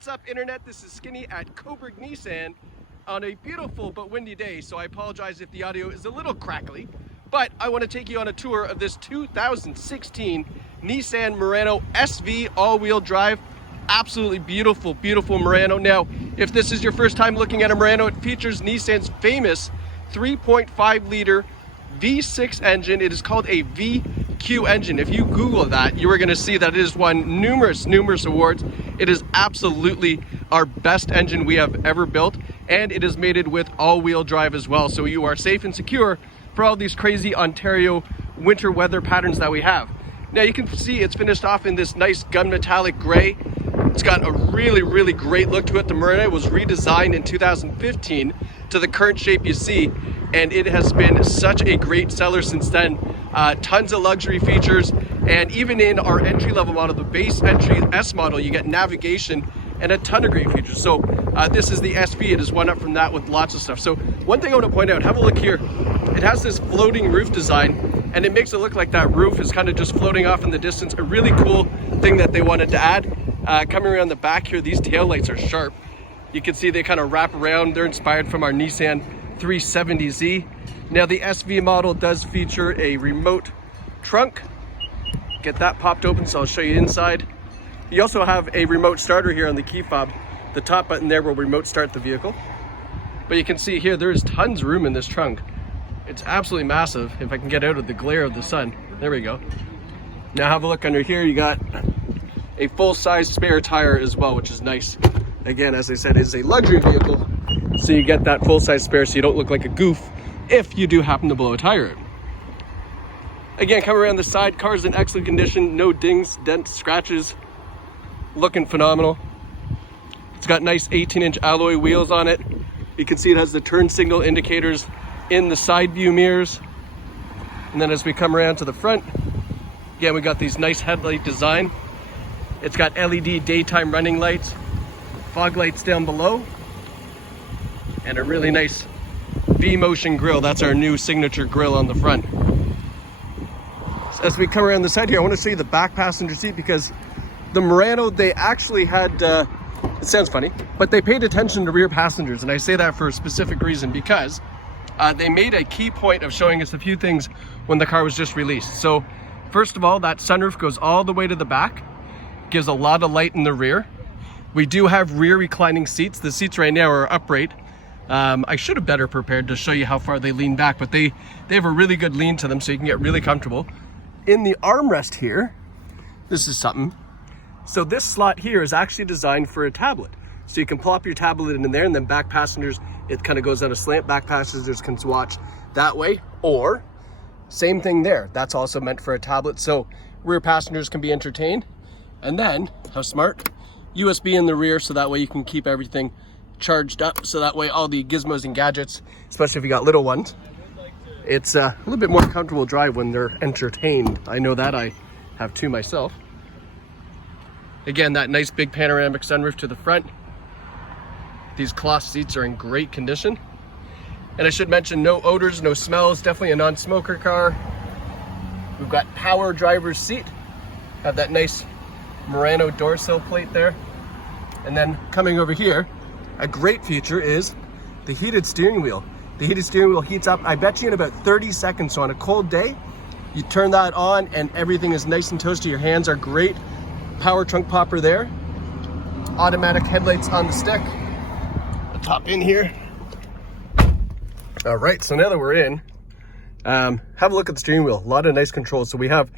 What's up, internet? This is Skinny at Cobourg Nissan on a beautiful but windy day, so I apologize if the audio is a little crackly, but I want to take you on a tour of this 2016 Nissan Murano SV all-wheel drive. Absolutely beautiful, beautiful Murano. Now, if this is your first time looking at a Murano, it features Nissan's famous 3.5 liter V6 engine. It is called a VQ engine. If you Google that, you are going to see that it has won numerous awards. It is absolutely our best engine we have ever built, and it is mated with all-wheel drive as well, so you are safe and secure for all these crazy Ontario winter weather patterns that we have. Now you can see it's finished off in this nice gunmetallic gray. It's got a really great look to it. The Murano was redesigned in 2015 to the current shape you see, and it has been such a great seller since then. Tons of luxury features, and even in our entry-level model, the base entry S model, you get navigation and a ton of great features. So this is the SV. It is one up from that with lots of stuff. So one thing I want to point out, have a look here. It has this floating roof design, and it makes it look like that roof is kind of just floating off in the distance. A really cool thing that they wanted to add. Coming around the back here, these taillights are sharp. You can see they kind of wrap around. They're inspired from our Nissan 370Z. Now the SV model does feature a remote trunk. Get that popped open, so I'll show you inside. You also have a remote starter here on the key fob. The top button there will remote start the vehicle. But you can see here, there's tons of room in this trunk. It's absolutely massive. If I can get out of the glare of the sun. There we go. Now have a look under here. You got a full-size spare tire as well, which is nice. Again, as I said, it's a luxury vehicle, so you get that full-size spare so you don't look like a goof if you do happen to blow a tire out. Again, coming around the side, car's in excellent condition. No dings, dents, scratches. Looking phenomenal. It's got nice 18-inch alloy wheels on it. You can see it has the turn signal indicators in the side view mirrors. And then as we come around to the front, again, we got these nice headlight design. It's got LED daytime running lights, fog lights down below, and a really nice V-motion grille. That's our new signature grille on the front. So as we come around the side here, I want to show you the back passenger seat, because the Murano, they actually had, it sounds funny, but they paid attention to rear passengers. And I say that for a specific reason, because they made a key point of showing us a few things when the car was just released. So first of all, that sunroof goes all the way to the back. Gives a lot of light in the rear. We do have rear reclining seats. The seats right now are upright. I should have better prepared to show you how far they lean back, but they have a really good lean to them, so you can get really comfortable. In the armrest here, this is something. So this slot here is actually designed for a tablet. So you can plop your tablet in there, and then back passengers, it kind of goes on a slant. Back passengers can watch that way, or same thing there. That's also meant for a tablet, so rear passengers can be entertained. And then, how smart, USB in the rear, so that way you can keep everything charged up, so that way all the gizmos and gadgets, especially if you got little ones, it's a little bit more comfortable drive when they're entertained. I know that, I have two myself. Again, that nice big panoramic sunroof to the front. These cloth seats are in great condition. And I should mention, no odors, no smells, definitely a non-smoker car. We've got power driver's seat, have that nice Murano door sill plate there. And then coming over here, a great feature is the heated steering wheel. The heated steering wheel heats up, I bet you, in about 30 seconds. So on a cold day, you turn that on and everything is nice and toasty. Your hands are great. Power trunk popper there. Automatic headlights on the stick. Let's hop in here. All right, so now that we're in, have a look at the steering wheel. A lot of nice controls. So we have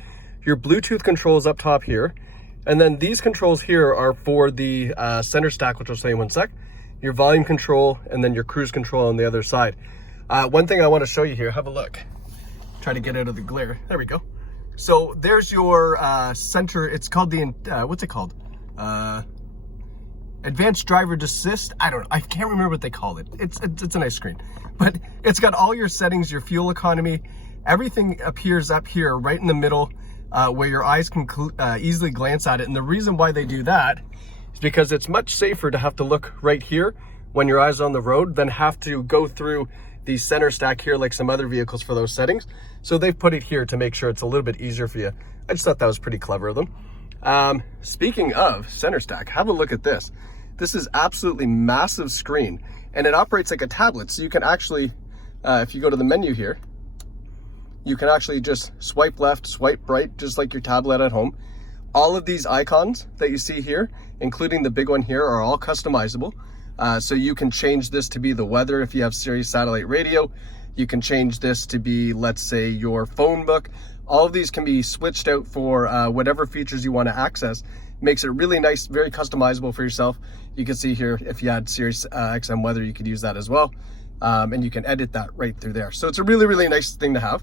your Bluetooth controls up top here. And then these controls here are for the center stack, which I'll show you in one sec. Your volume control, and then your cruise control on the other side. One thing I want to show you here, have a look. Try to get out of the glare. There we go. So there's your center. It's called the, what's it called? Advanced Driver Assist. I don't know. I can't remember what they call it. It's a nice screen. But it's got all your settings, your fuel economy. Everything appears up here right in the middle, where your eyes can easily glance at it. And the reason why they do that is because it's much safer to have to look right here when your eyes are on the road than have to go through the center stack here like some other vehicles for those settings. So they've put it here to make sure it's a little bit easier for you. I just thought that was pretty clever of them. Speaking of center stack, have a look at this. This is absolutely massive screen, and it operates like a tablet. So you can actually, if you go to the menu here, you can actually just swipe left, swipe right, just like your tablet at home. All of these icons that you see here, including the big one here, are all customizable. So you can change this to be the weather if you have Sirius satellite radio. You can change this to be, let's say, your phone book. All of these can be switched out for whatever features you want to access. Makes it really nice, very customizable for yourself. You can see here, if you had Sirius XM weather, you could use that as well. And you can edit that right through there. So it's a really, really nice thing to have.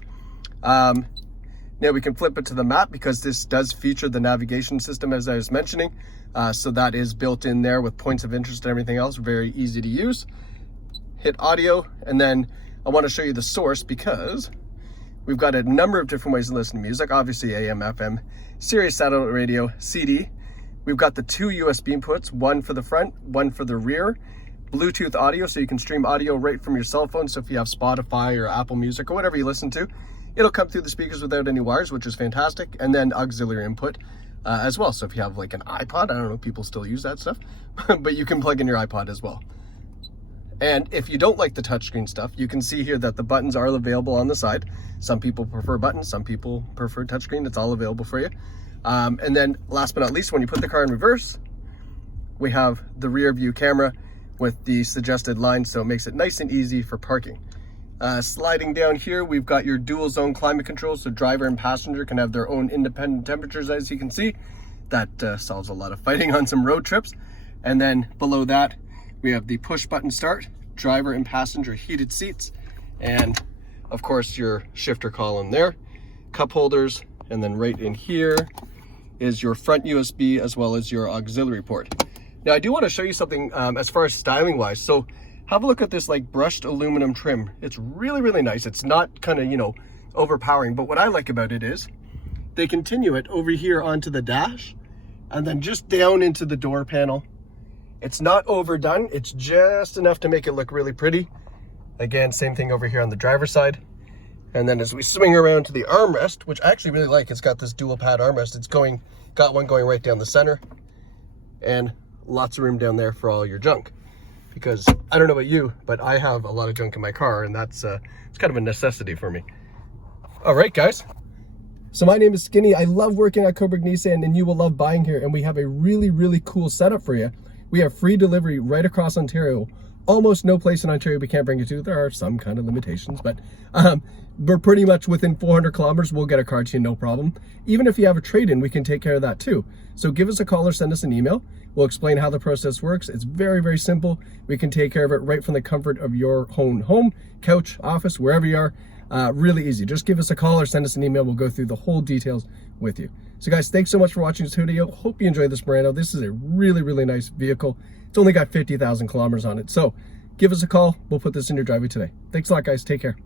Now we can flip it to the map because this does feature the navigation system, as I was mentioning. So that is built in there with points of interest and everything else, very easy to use. Hit audio, and then I want to show you the source because we've got a number of different ways to listen to music. Obviously AM, FM, Sirius satellite radio, CD. We've got the 2 USB inputs, one for the front, one for the rear. Bluetooth audio, so you can stream audio right from your cell phone. So if you have Spotify or Apple Music or whatever you listen to, it'll come through the speakers without any wires, which is fantastic. And then auxiliary input as well. So if you have like an iPod, I don't know if people still use that stuff, but you can plug in your iPod as well. And if you don't like the touchscreen stuff, you can see here that the buttons are available on the side. Some people prefer buttons, some people prefer touchscreen. It's all available for you. And then last but not least, when you put the car in reverse, we have the rear view camera with the suggested lines, so it makes it nice and easy for parking. Sliding down here, we've got your dual zone climate control, so driver and passenger can have their own independent temperatures, as you can see. That solves a lot of fighting on some road trips. And then below that, we have the push button start, driver and passenger heated seats, and of course your shifter column there, cup holders, and then right in here is your front USB as well as your auxiliary port. Now I do want to show you something as far as styling wise. So have a look at this like brushed aluminum trim. It's really, really nice. It's not kind of, you know, overpowering, but what I like about it is they continue it over here onto the dash and then just down into the door panel. It's not overdone. It's just enough to make it look really pretty. Again, same thing over here on the driver's side. And then as we swing around to the armrest, which I actually really like, it's got this dual pad armrest. It's got one going right down the center, and lots of room down there for all your junk. Because I don't know about you, but I have a lot of junk in my car, and that's it's kind of a necessity for me. All right, guys. So my name is Skinny. I love working at Cobourg Nissan, and you will love buying here. And we have a really, really cool setup for you. We have free delivery right across Ontario. Almost no place in Ontario we can't bring you to. There are some kind of limitations, but we're pretty much within 400 kilometers. We'll get a car to you, no problem. Even if you have a trade-in, we can take care of that too. So give us a call or send us an email. We'll explain how the process works. It's very, very simple. We can take care of it right from the comfort of your own home, couch, office, wherever you are. Really easy. Just give us a call or send us an email. We'll go through the whole details with you. So guys, thanks so much for watching this video. Hope you enjoyed this Murano. This is a really, really nice vehicle. It's only got 50,000 kilometers on it. So give us a call. We'll put this in your driveway today. Thanks a lot, guys. Take care.